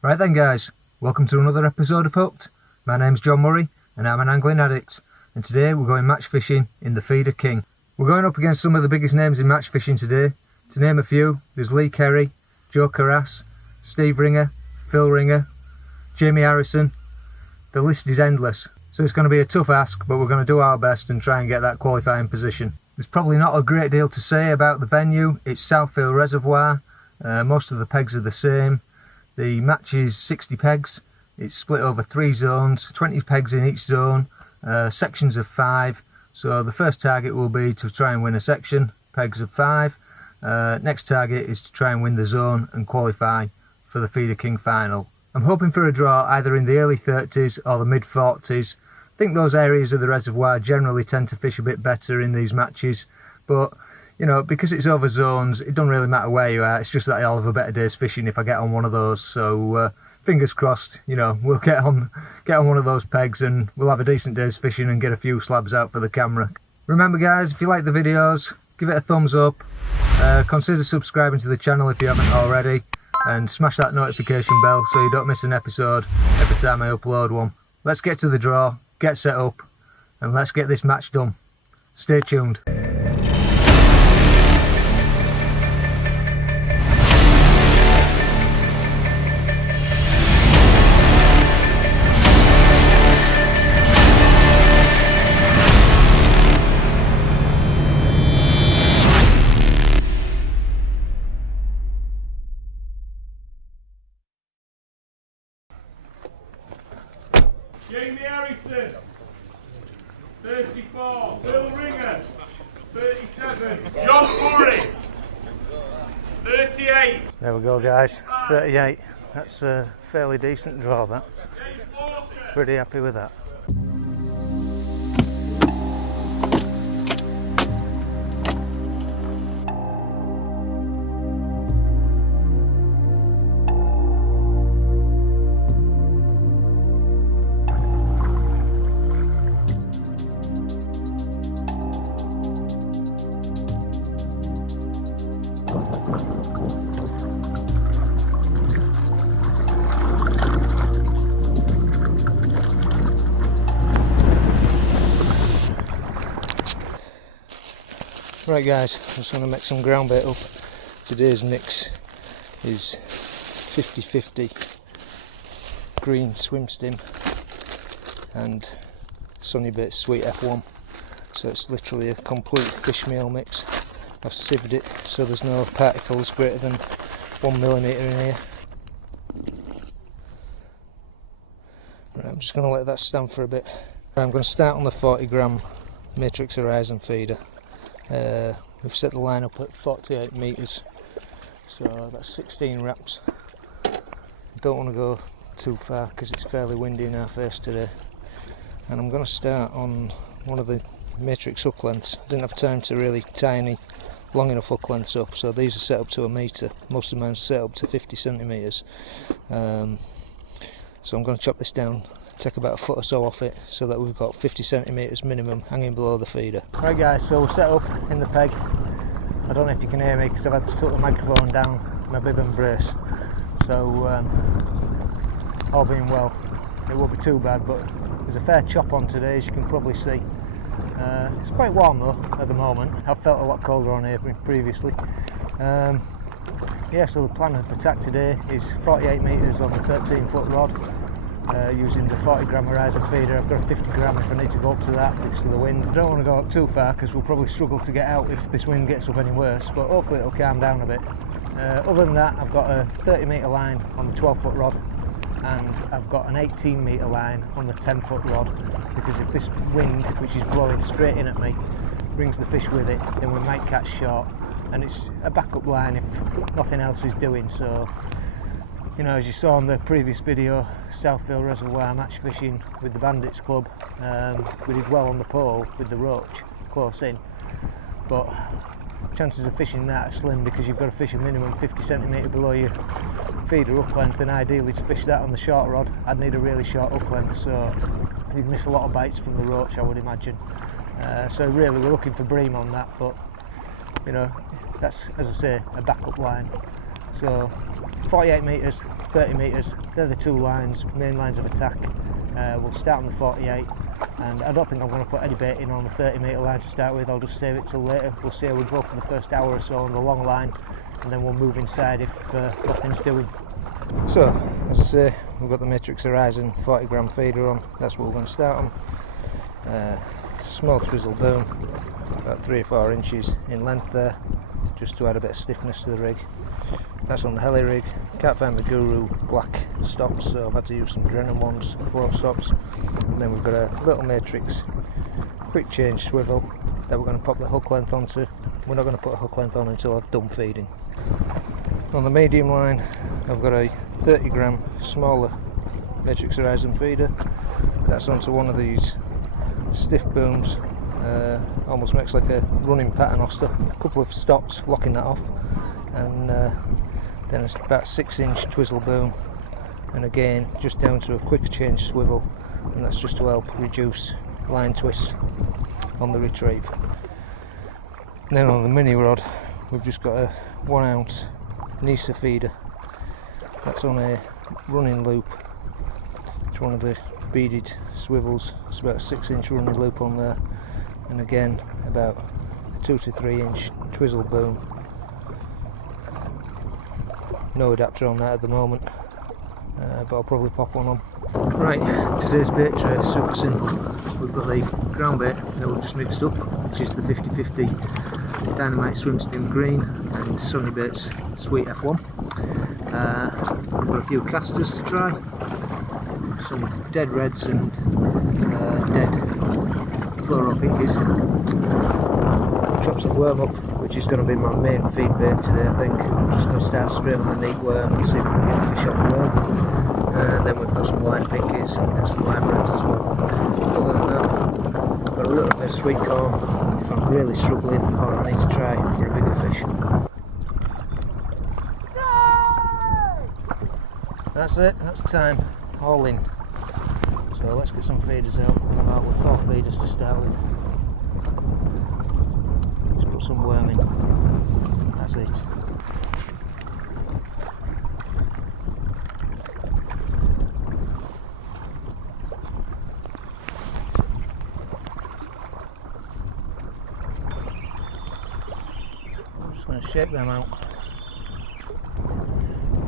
Right then guys, welcome to another episode of Hooked. My name's John Murray and I'm an angling addict, and today we're going match fishing in the Feeder King. We're going up against some of the biggest names in match fishing today. To name a few, there's Lee Kerry, Joe Carras, Steve Ringer, Phil Ringer, Jamie Harrison. The list is endless, so it's going to be a tough ask, but we're going to do our best and try and get that qualifying position. There's probably not a great deal to say about the venue. It's Southfield Reservoir. Most of the pegs are the same. The match is 60 pegs. It's split over 3 zones, 20 pegs in each zone, sections of 5. So the first target will be to try and win a section, pegs of 5. Next target is to try and win the zone and qualify for the Feeder King final. I'm hoping for a draw either in the early 30s or the mid 40s. I think those areas of the reservoir generally tend to fish a bit better in these matches, but you know, because it's over zones, it doesn't really matter where you are. It's just that I'll have a better day's fishing if I get on one of those. So fingers crossed, you know, we'll get on one of those pegs and we'll have a decent day's fishing and get a few slabs out for the camera. Remember guys, if you like the videos, give it a thumbs up. Consider subscribing to the channel if you haven't already, and smash that notification bell so you don't miss an episode every time I upload one. Let's get to the draw, get set up, and let's get this match done. Stay tuned. Jamie Harrison, 34. Phil Ringer, 37. John Murray, 38. There we go guys, 38. That's a fairly decent draw that. Pretty happy with that. Right guys, I'm just going to make some ground bait up. Today's mix is 50-50 green swim stim and sunny bait sweet F1. So it's literally a complete fish meal mix. I've sieved it so there's no particles greater than 1mm in here. Right, I'm just going to let that stand for a bit. Right, I'm going to start on the 40g Matrix Horizon feeder. We've set the line up at 48 metres, so that's 16 wraps. Don't want to go too far because it's fairly windy in our face today. And I'm going to start on one of the Matrix hook lengths. I didn't have time to really tie any long enough hook lengths up, so these are set up to 1 metre. Most of mine are set up to 50 centimetres. So I'm going to chop this down, take about a foot or so off it so that we've got 50 centimetres minimum hanging below the feeder. Right guys, so we're set up in the peg. I don't know if you can hear me because I've had to tuck the microphone down my bib and brace. So all being well, it won't be too bad, but there's a fair chop on today as you can probably see. It's quite warm though at the moment. I've felt a lot colder on here previously. Yeah, so the plan of attack today is 48 metres on the 13-foot rod. Using the 40g Horizon feeder. I've got a 50g if I need to go up to that because of the wind. I don't want to go up too far because we'll probably struggle to get out if this wind gets up any worse, but hopefully it'll calm down a bit. Other than that, I've got a 30-metre line on the 12-foot rod, and I've got an 18-metre line on the 10-foot rod, because if this wind, which is blowing straight in at me, brings the fish with it, then we might catch short, and it's a backup line if nothing else is doing. So, you know, as you saw in the previous video, Southfield Reservoir match fishing with the Bandits Club, we did well on the pole with the roach close in, but chances of fishing that are slim because you've got to fish a minimum 50 centimetre below your feeder hook length, and ideally to fish that on the short rod I'd need a really short hook length, so you'd miss a lot of bites from the roach, I would imagine. So really we're looking for bream on that, but you know, that's, as I say, a backup line. So 48 metres, 30 metres, they're the two lines, main lines of attack. We'll start on the 48, and I don't think I'm going to put any bait in on the 30 metre line to start with. I'll just save it till later. We'll see how we go for the first hour or so on the long line, and then we'll move inside if nothing's doing. So, as I say, we've got the Matrix Horizon 40 gram feeder on. That's what we're going to start on. Small twizzle boom, about 3 or 4 inches in length there, just to add a bit of stiffness to the rig. That's on the heli rig. Can't find the Guru black stops, so I've had to use some Drennan ones, float stops. And then we've got a little Matrix quick change swivel that we're going to pop the hook length onto. We're not going to put a hook length on until I've done feeding. On the medium line, I've got a 30 gram smaller Matrix Horizon feeder. That's onto one of these stiff booms. Almost makes like a running paternoster. A couple of stops locking that off, and then it's about 6-inch twizzle boom, and again just down to a quick change swivel, and that's just to help reduce line twist on the retrieve. And then on the mini rod, we've just got a 1 ounce Nisa feeder. That's on a running loop. It's one of the beaded swivels. It's about a 6-inch running loop on there, and again about a 2 to 3 inch twizzle boom. No adapter on that at the moment, but I'll probably pop one on. Right, today's bait tray is super simple. We've got the ground bait that we've just mixed up, which is the 50-50 Dynamite Swim Stim Green and Sunny Baits Sweet F1. We've got a few casters to try, some dead reds and dead fluoro pinkies. Chop some worm up, which is going to be my main feed bait today, I think. I'm just going to start straight on the neat worm and see if we can get a fish on the worm. And then we've got some lime pinkies and some lime reds as well. Other than that, I've got a little bit of sweet corn if I'm really struggling or I need to try for a bigger fish. That's it, that's time, all in. So let's get some feeders out. I'm out with 4 feeders to start with. Just put some worm in. That's it. I'm just going to shake them out.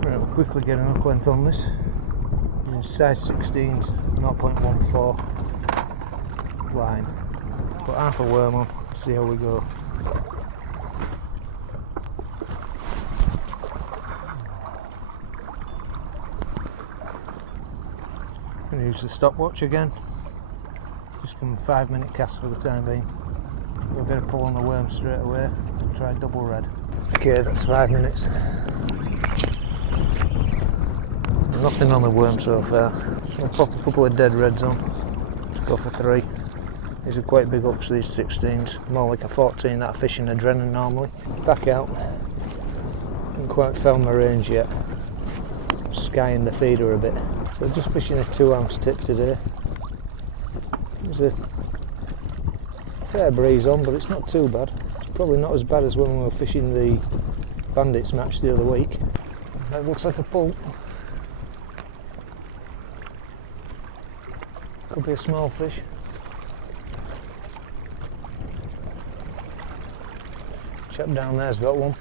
Right, we'll quickly get an hook length on this. Using size 16s, 0.14 line. Put half a worm on, see how we go. I'm going to use the stopwatch again. Just come 5-minute cast for the time being. We'll get a pull on the worm straight away. We'll try double red. Okay, that's 5 minutes. Nothing on the worm so far. Just going to pop a couple of dead reds on. Let's go for 3. These are quite big hooks, these 16s. More like a 14 that I fish in a Drennan normally. Back out. Haven't quite found my range yet. I'm skying the feeder a bit. So just fishing a 2 ounce tip today. There's a fair breeze on, but it's not too bad. It's probably not as bad as when we were fishing the Bandits match the other week. That looks like a pull. Could be a small fish. Chap down there's got one.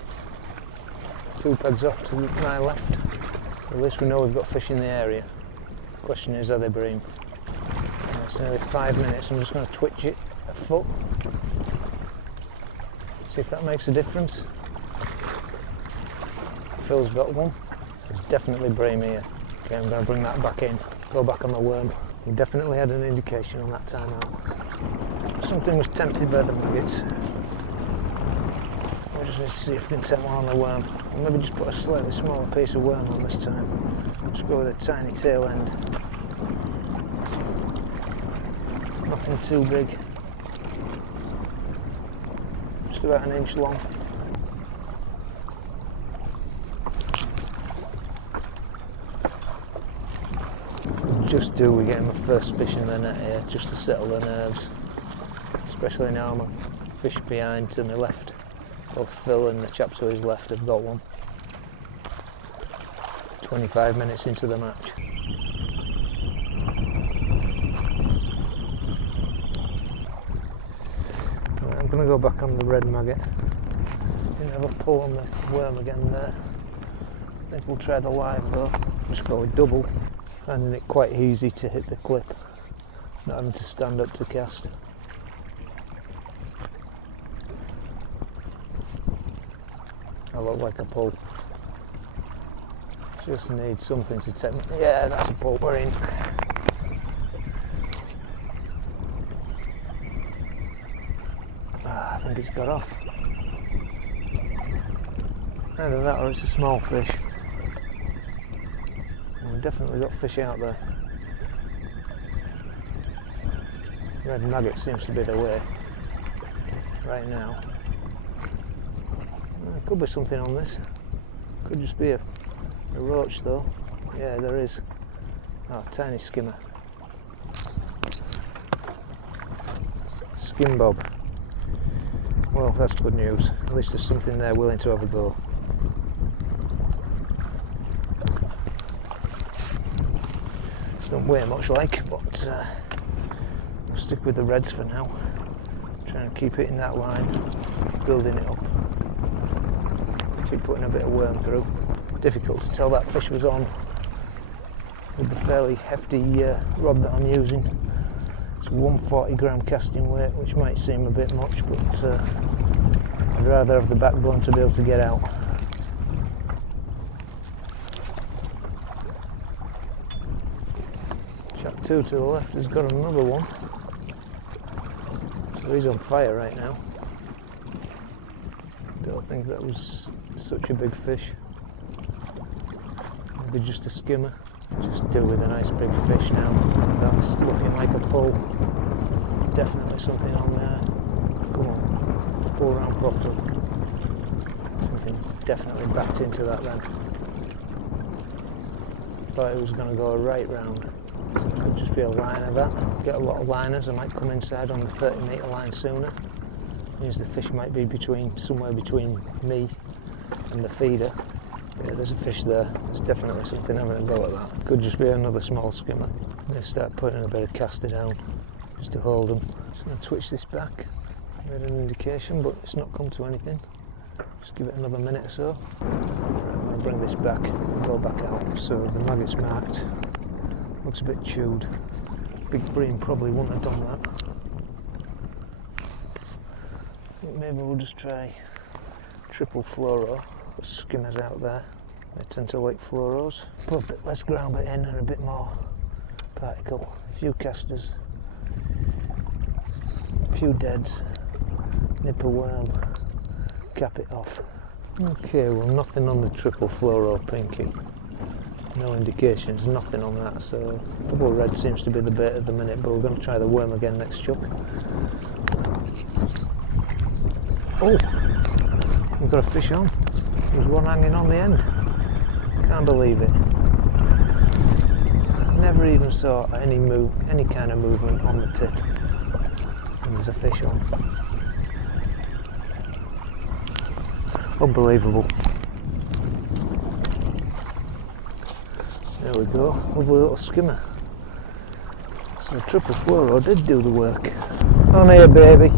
2 pegs off to my left. So at least we know we've got fish in the area. The question is, are they bream? It's nearly 5 minutes. I'm just going to twitch it a foot. See if that makes a difference. Phil's got one. So it's definitely bream here. Okay, I'm going to bring that back in. Go back on the worm. He definitely had an indication on that time out. Something was tempted by the maggots. We just need to see if we can set one on the worm. Or maybe just put a slightly smaller piece of worm on this time. Just go with a tiny tail end. Nothing too big. Just about 1 inch long. Just do we get my first fish in the net here, just to settle the nerves. Especially now my fish behind to my left. Both Phil and the chap to his left have got one. 25 minutes into the match. Right, I'm going to go back on the red maggot. Didn't have a pull on the worm again there. I think we'll try the live though. Just go with double. Finding it quite easy to hit the clip, not having to stand up to cast. I look like a pull. Just need something to take me. Yeah, that's a pull. We're in. I think it's got off. Either that or it's a small fish. We've definitely got fish out there. Red maggot seems to be the way right now. There could be something on this. Could just be a roach though. Yeah, there is. Oh, tiny skimmer. Skim bob. Well, that's good news. At least there's something there willing to have a go. Don't weigh much like, but we'll stick with the reds for now. Try and keep it in that line, building it up. Keep putting a bit of worm through. Difficult to tell that fish was on with the fairly hefty rod that I'm using. It's 140 gram casting weight, which might seem a bit much, but I'd rather have the backbone to be able to get out. Chap 2 to the left has got another one, so he's on fire right now. Don't think that was such a big fish. Maybe just a skimmer. Just deal with a nice big fish now. That's looking like a pull. Definitely something on there. Come on, pull around properly. Something definitely backed into that then. Thought it was going to go right round. So it could just be a line of that. Get a lot of liners. I might come inside on the 30 metre line sooner. Means the fish might be somewhere between me and the feeder. Yeah, there's a fish there. There's definitely something having a go at that. Could just be another small skimmer. I'm going to start putting a bit of caster down just to hold them. Just going to twitch this back. Made an indication, but it's not come to anything. Just give it another minute or so. I'm going to bring this back and go back out. So the maggot's marked. Looks a bit chewed. Big Bream probably wouldn't have done that. I think maybe we'll just try triple fluoro. Put skimmers out there. They tend to like fluoros. Put a bit less ground bait in and a bit more particle. A few casters. A few deads. Nip a worm. Cap it off. Okay, well nothing on the triple fluoro pinky. No indications, nothing on that, so double red seems to be the bait at the minute, but we're going to try the worm again next chuck. Oh! We've got a fish on. There's one hanging on the end. Can't believe it. Never even saw any kind of movement on the tip. And there's a fish on. Unbelievable. There we go, lovely little skimmer. So the triple fluoro did do the work. On here, baby.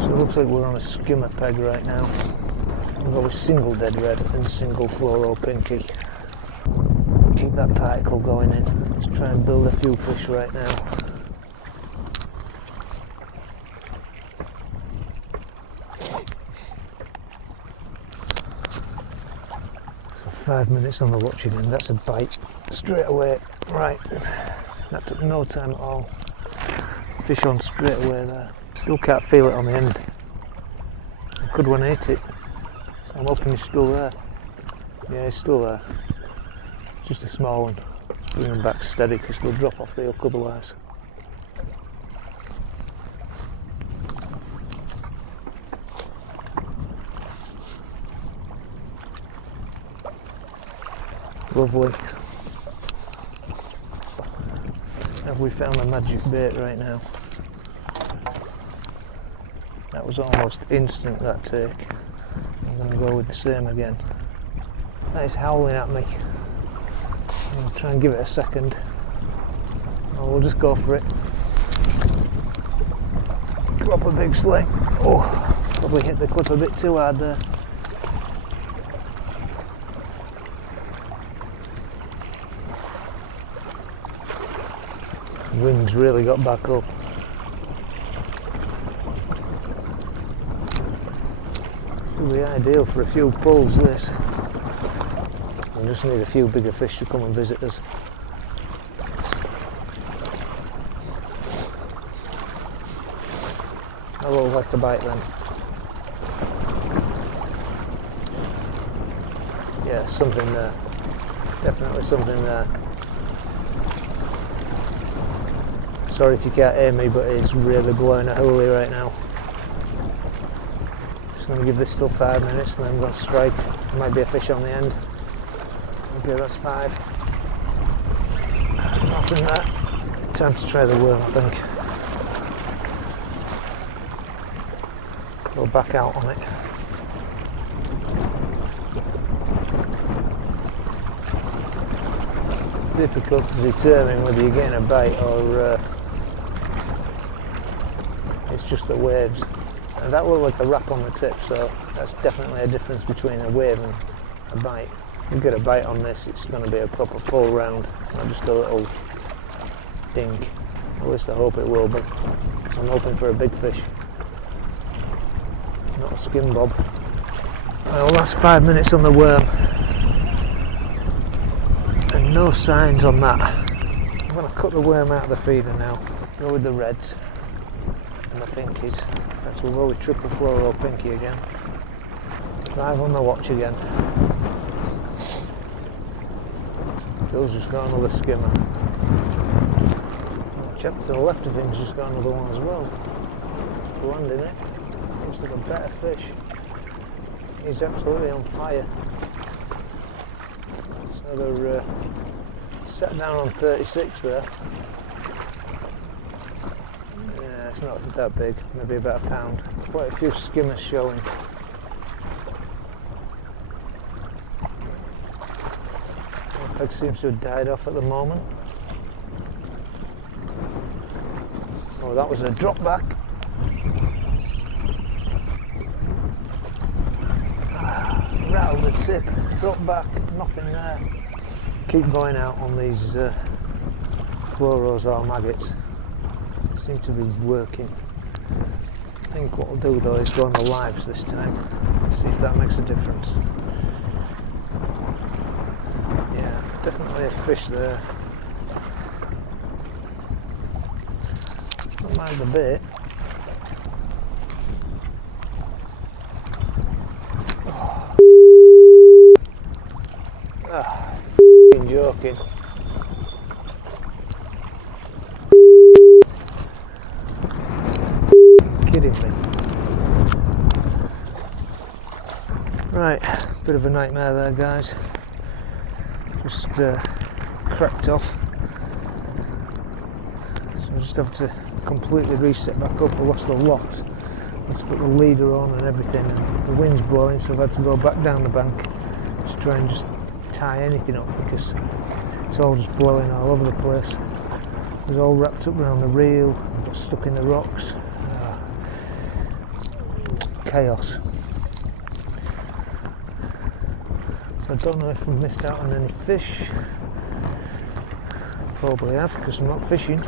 So it looks like we're on a skimmer peg right now. We've got a single dead red and single fluoro pinky. Keep that particle going in. Let's try and build a few fish right now. 5 minutes on the watch again, that's a bite straight away. Right, that took no time at all. Fish on straight away there. Still can't feel it on the end. I could 180 it, so I'm hoping he's still there. Yeah, he's still there. Just a small one. Bring them back steady because they'll drop off the hook otherwise. Lovely. Have we found the magic bait right now? That was almost instant, that take. going to go with the same again. That is howling at me. I'll try and give it a second. Oh, we'll just go for it. Drop a big sling. Oh, probably hit the clip a bit too hard there. Wind's really got back up. Should be ideal for a few pulls, this. We just need a few bigger fish to come and visit us. A little like to bite then. Yeah, something there. Definitely something there. Sorry if you can't hear me, but it's really blowing a hoolie right now. Just going to give this still 5 minutes and then I'm going to strike. There might be a fish on the end. Okay, that's 5. Nothing there. Time to try the worm, I think. Go back out on it. Difficult to determine whether you're getting a bite or it's just the waves. And that looked like a wrap on the tip, so that's definitely a difference between a wave and a bite. If you get a bite on this, it's going to be a proper pull round, not just a little dink. At least I hope it will be. I'm hoping for a big fish, not a skim bob. Well, last 5 minutes on the worm, and no signs on that. I'm going to cut the worm out of the feeder now. Go with the reds and the pinkies. That's we'll go with triple fluoro pinky again. 5 on the watch again. Phil's just got another skimmer. Oh, chap to the left of him's just got another one as well. Landing it. Looks like a better fish. He's absolutely on fire. So they're set down on 36 there. Yeah, it's not that big, maybe about a pound. Quite a few skimmers showing. The peg seems to have died off at the moment. Oh, that was a drop back. Rattled the tip, drop back, nothing there. Keep going out on these fluoros or maggots. Seem to be working. I think what I'll do though is go on the lives this time. See if that makes a difference. Yeah, definitely a fish there. Don't mind the bait. Ah, joking. Kidding me. Right, bit of a nightmare there, guys. Just cracked off. So I just have to completely reset back up. I lost the lot. Let's put the leader on and everything. And the wind's blowing, so I've had to go back down the bank to try and just tie anything up because it's all just blowing all over the place. It was all wrapped up around the reel, got stuck in the rocks. Chaos. So I don't know if I've missed out on any fish. Probably have because I'm not fishing.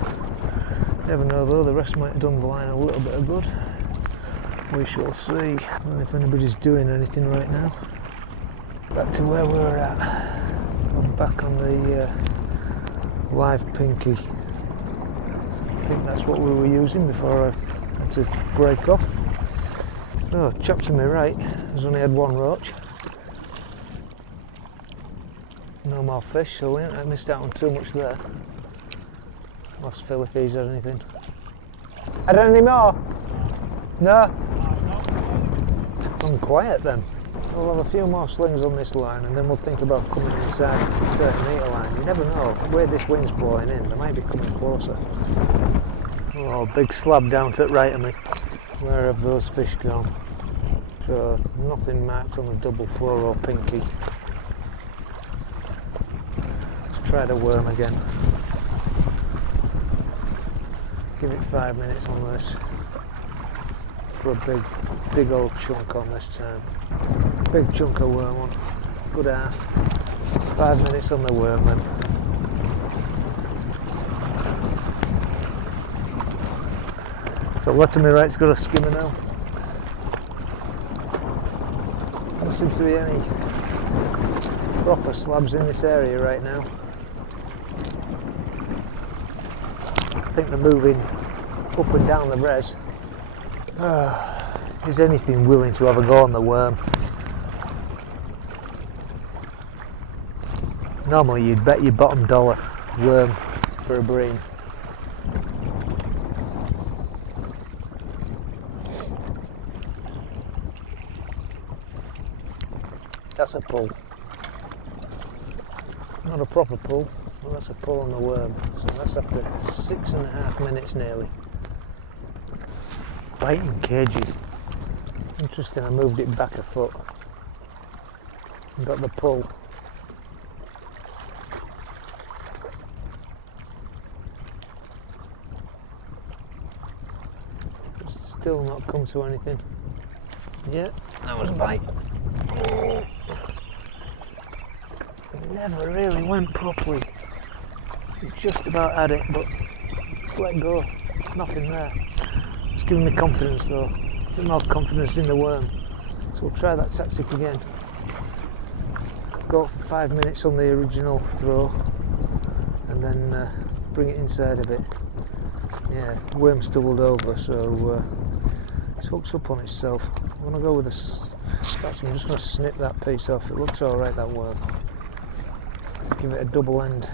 Never know though, the rest might have done the line a little bit of good. We shall see. I don't know if anybody's doing anything right now. Back to where we were at. I'm back on the live pinky. I think that's what we were using before I had to break off. Oh, chap to my right has only had one roach. No more fish, so I missed out on too much there. Lost Phil if he's had anything. Had any more? No? I'm quiet then. We'll have a few more slings on this line and then we'll think about coming inside the 30-metre line. You never know where this wind's blowing in, they might be coming closer. Oh, big slab down to the right of me. Where have those fish gone? So nothing marked on the double fluoro pinky. Let's try the worm again. Give it 5 minutes on this. Put a big old chunk on this time. Big chunk of worm on. Good half. 5 minutes on the worm then. So left to my right's got a skimmer now. There seems to be any proper slabs in this area right now. I think they're moving up and down the res. Is anything willing to have a go on the worm? Normally you'd bet your bottom dollar worm for a bream. That's a pull. Not a proper pull, but that's a pull on the worm. So that's after 6.5 minutes nearly. Biting cages. Interesting, I moved it back a foot. Got the pull. Still not come to anything. Yeah, that was a bite. It never really went properly. It just about had it, but just let go. Nothing there. It's giving me confidence though. A bit more confidence in the worm. So we'll try that tactic again. Go for 5 minutes on the original throw and then bring it inside a bit. Yeah, worm's doubled over, so it's hooked up on itself. I'm going to go with this. Actually, I'm just going to snip that piece off. It looks alright, that worm. Give it a double end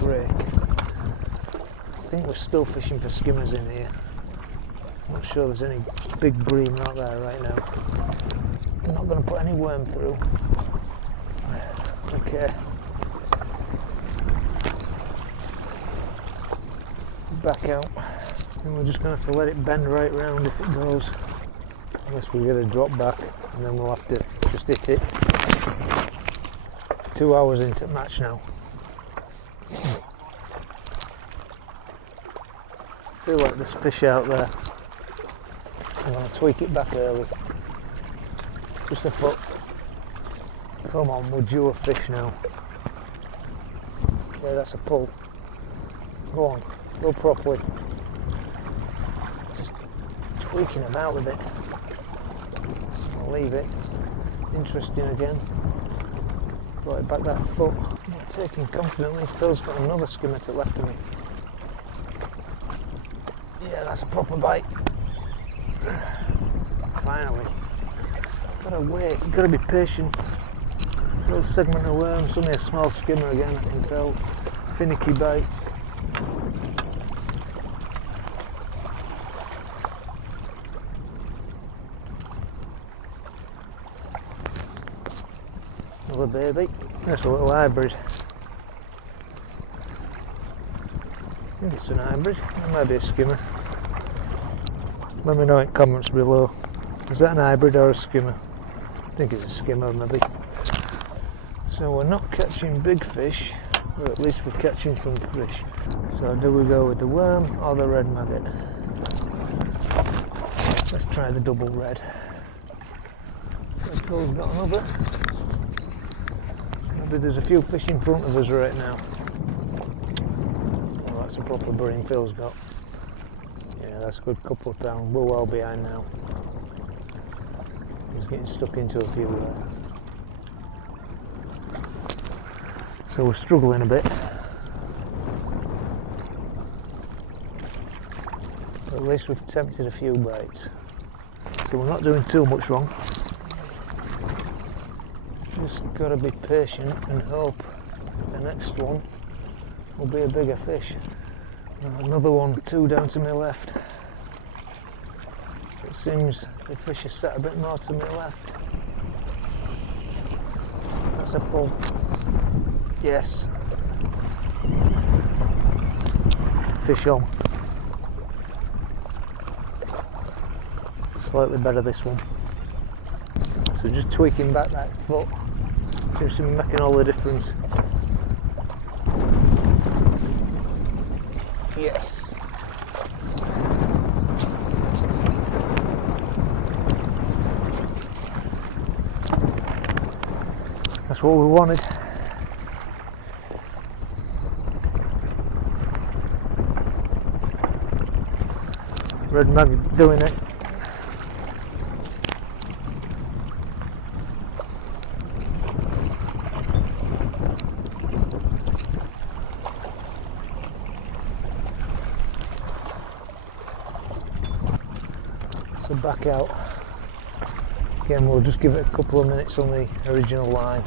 break. I think we're still fishing for skimmers in here. I'm not sure there's any big bream out there right now. I'm not going to put any worm through. Okay. Back out. And we're just going to have to let it bend right round if it goes. Unless we get a drop back, and then we'll have to just hit it. 2 hours into match now. I feel like there's fish out there. I'm going to tweak it back early. Just a foot. Come on, we're due a fish now. Yeah, that's a pull. Go on, go properly. Just tweaking about with it. I'll leave it. Interesting again. Brought it back that foot. Not taking confidently. Phil's got another skimmer to left of me. Yeah, that's a proper bite. Finally. Gotta wait, you've gotta be patient. Little segment of worm, it's only a small skimmer again, I can tell. Finicky bites. Another baby. That's a little hybrid. I think it's an hybrid. It might be a skimmer. Let me know in comments below. Is that an hybrid or a skimmer? I think it's a skimmer maybe. So we're not catching big fish, but at least we're catching some fish. So do we go with the worm or the red maggot? Let's try the double red. Phil's got another. Maybe there's a few fish in front of us right now. Well, that's a proper bream Phil's got. Yeah, that's a good couple of pounds. We're well behind now. He's getting stuck into a few there. So we're struggling a bit. But at least we've attempted a few bites. So we're not doing too much wrong. Just got to be patient and hope the next one will be a bigger fish. Another one, 2 down to my left. So it seems the fish are set a bit more to my left. That's a pull. Yes. Fish on. Slightly better this one. So just tweaking back that foot seems to be making all the difference. Yes. That's what we wanted. Red maggot doing it. So back out. Again, we'll just give it a couple of minutes on the original line.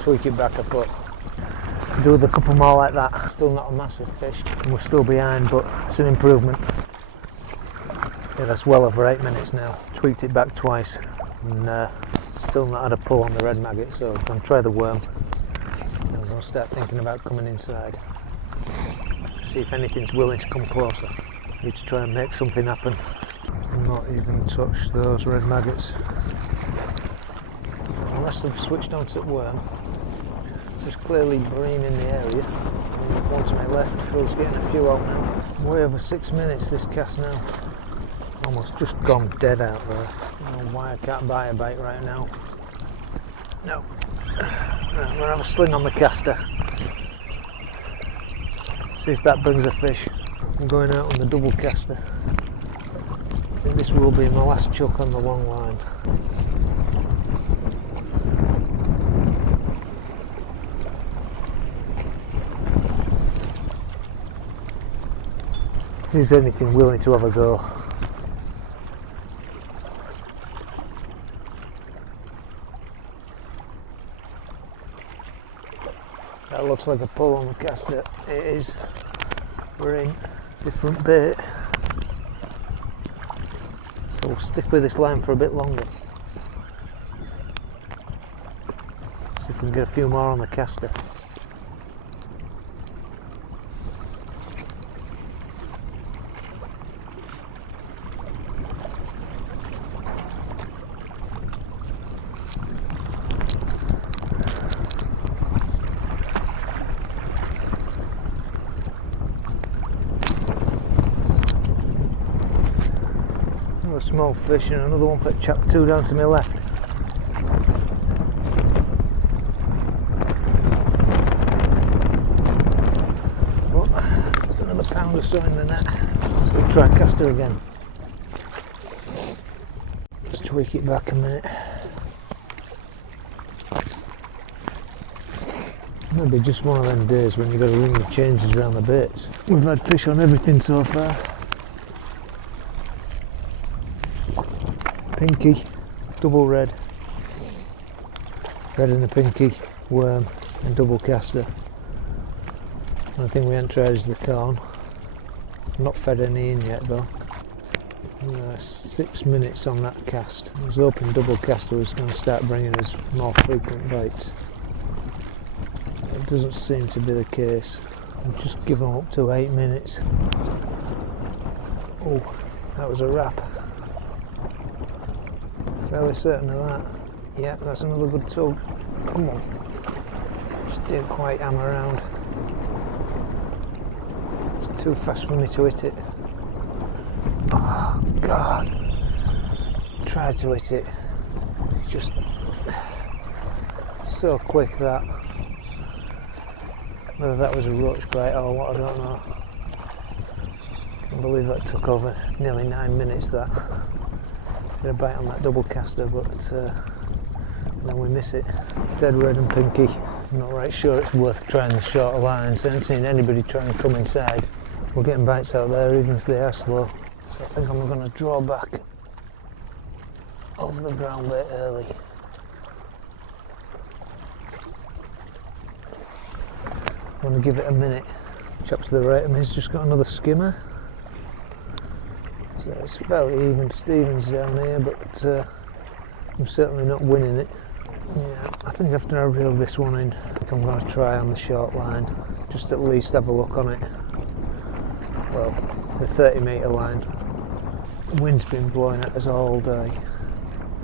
Tweak it back a foot. Do with a couple more like that. Still not a massive fish, and we're still behind, but it's an improvement. Yeah, that's well over 8 minutes now. Tweaked it back twice, and still not had a pull on the red maggot, so I'm going to try the worm. And I'm going to start thinking about coming inside. See if anything's willing to come closer. Need to try and make something happen. Not even touch those red maggots. Unless they've switched on to the worm. There's clearly bream in the area. One to my left, Phil's getting a few out now. Way over 6 minutes this cast now. Almost just gone dead out there. I don't know why I can't buy a bait right now. No. Right, I'm going to have a sling on the caster. See if that brings a fish. I'm going out on the double caster. I think this will be my last chuck on the long line. Is anything willing to have a go? That looks like a pull on the caster. It is. We're in. Different bait. So we'll stick with this line for a bit longer. See if we can get a few more on the caster. A small fish and another one for chap 2 down to my left. Oh, there's another pound or so in the net. So we'll try and cast her again. Just tweak it back a minute. Maybe just one of them days when you've got to ring the changes around the baits. We've had fish on everything so far. Pinky, double red, red and a pinky, worm and double caster. One thing we haven't tried is the corn. Not fed any in yet though. 6 minutes on that cast. I was hoping double caster was going to start bringing us more frequent bites. It doesn't seem to be the case. I've just given up to 8 minutes. Oh, that was a wrap. Fairly certain of that. Yeah, that's another good tug. Come on. Just didn't quite ham around. It's too fast for me to hit it. Oh, God. Tried to hit it. Just so quick that. Whether that was a roach bite or what, I don't know. I can't believe that took over nearly 9 minutes that. Get a bite on that double caster, but then we miss it. Dead red and pinky. I'm not right sure it's worth trying the shorter lines. I haven't seen anybody try and come inside. We're getting bites out there even if they are slow. So I think I'm going to draw back over the ground bait early. I'm going to give it a minute. Chap to the right of me has just got another skimmer. So it's fairly even Stevens down here, but I'm certainly not winning it. Yeah, I think after I reel this one in, I think I'm going to try on the short line, just at least have a look on it. Well, the 30 metre line. The wind's been blowing at us all day.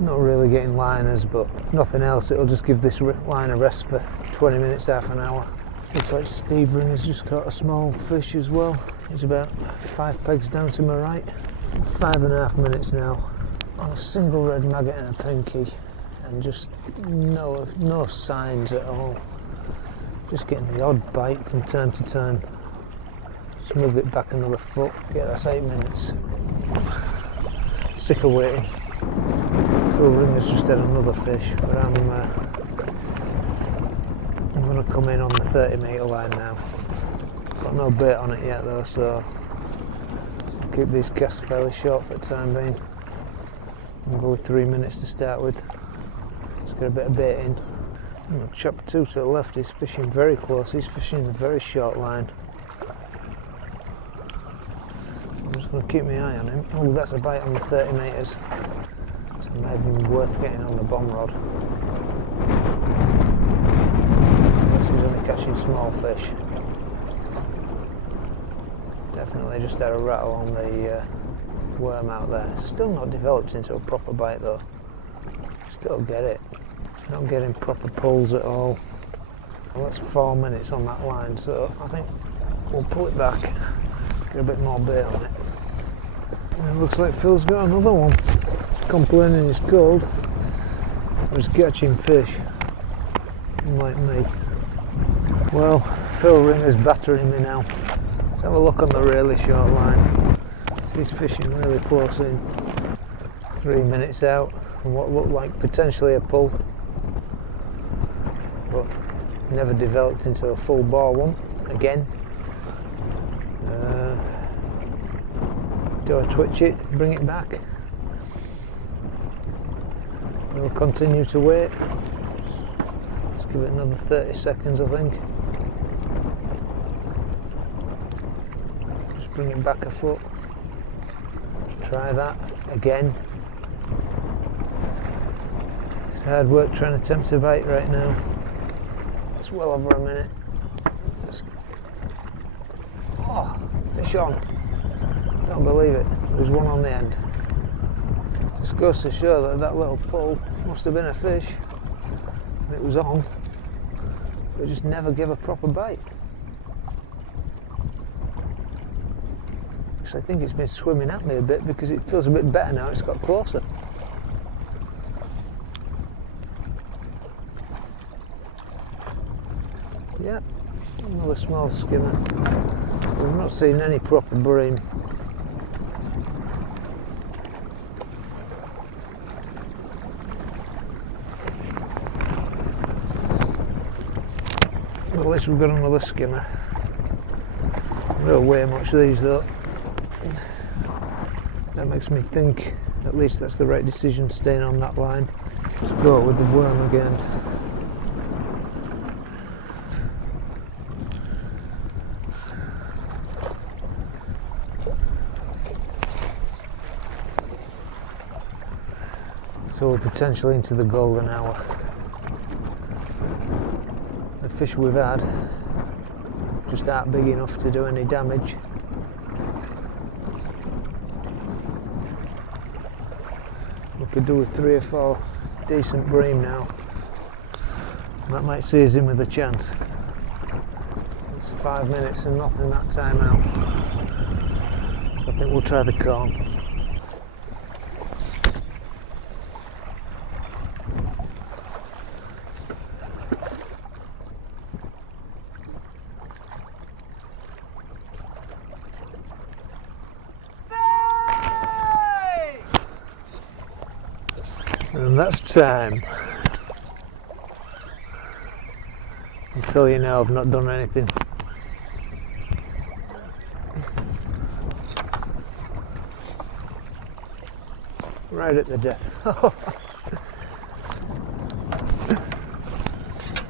Not really getting liners, but nothing else. It'll just give this line a rest for 20 minutes, half an hour. Looks like Stephen has just caught a small fish as well. He's about 5 pegs down to my right. 5.5 minutes now on a single red maggot and a pinky, and just no signs at all. Just getting the odd bite from time to time. Just move it back another foot. Yeah, that's 8 minutes. Sick of waiting. Phil Ringer's just had another fish, but I'm going to come in on the 30-metre line now. Got no bait on it yet though, so I'll keep these casts fairly short for the time being. I'll go with 3 minutes to start with. Just get a bit of bait in. Chap 2 to the left is fishing very close. He's fishing a very short line. I'm just going to keep my eye on him. Oh, that's a bite on the 30 metres. So it may have been worth getting on the bomb rod. This is only catching small fish. Definitely just had a rattle on the worm out there. Still not developed into a proper bite though. Still get it. Not getting proper pulls at all. Well, that's 4 minutes on that line, so I think we'll pull it back, get a bit more bait on it. And it looks like Phil's got another one. Complaining he's cold. He's catching fish, unlike me. Well, Phil Ringer's battering me now. Let's have a look on the really short line. He's fishing really close in. 3 minutes out, and what looked like potentially a pull, but never developed into a full bore one again. Do I twitch it, bring it back? We'll continue to wait. Let's give it another 30 seconds, I think. Just bring it back a foot. Try that again. It's hard work trying to tempt a bite right now. It's well over a minute. Oh, fish on. Can't believe it. There's one on the end. Just goes to show that that little pull must have been a fish. And it was on. But it just never gave a proper bite. Actually, I think it's been swimming at me a bit because it feels a bit better now. It's got closer. Yeah, another small skimmer. We've not seen any proper bream. At least we've got another skimmer. I don't weigh much these though. That makes me think at least that's the right decision, staying on that line. Let's go with the worm again. So we're potentially into the golden hour. The fish we've had just aren't big enough to do any damage. We could do with 3 or 4 decent bream now. That might see us in with a chance. It's 5 minutes and nothing that time out. I think we'll try the corn. And that's time. Until you know I've not done anything. Right at the death.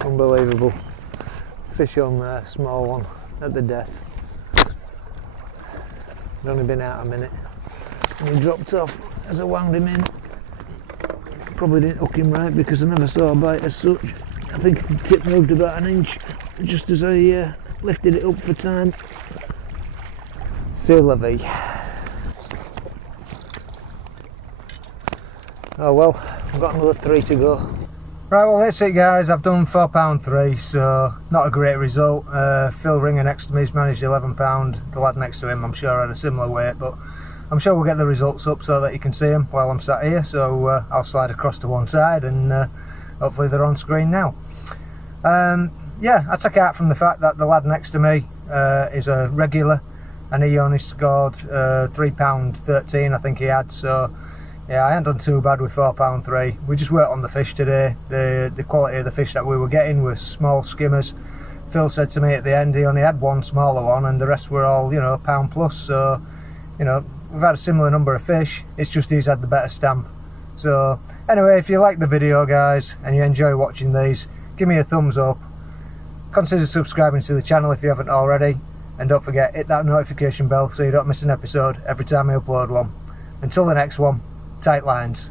Unbelievable. Fish on there, small one, at the death. He'd only been out a minute. And he dropped off as I wound him in. Probably didn't hook him right because I never saw a bite as such. I think the tip moved about an inch just as I lifted it up for time. C'est la vie. Oh well, I've got another 3 to go. Right, well that's it guys, I've done £4.3, so not a great result. Phil Ringer next to me's managed £11, the lad next to him I'm sure had a similar weight, but I'm sure we'll get the results up so that you can see them while I'm sat here, so I'll slide across to one side and hopefully they're on screen now. Yeah, I take out from the fact that the lad next to me is a regular and he only scored £3.13 I think he had, so yeah, I ain't done too bad with £4.3. We just worked on the fish today. The quality of the fish that we were getting was small skimmers. Phil said to me at the end he only had one smaller one and the rest were all, you know, £1 plus, so you know, we've had a similar number of fish, it's just he's had the better stamp. So anyway, if you like the video guys and you enjoy watching these, give me a thumbs up, consider subscribing to the channel if you haven't already, and don't forget, hit that notification bell so you don't miss an episode every time I upload one. Until the next one, tight lines.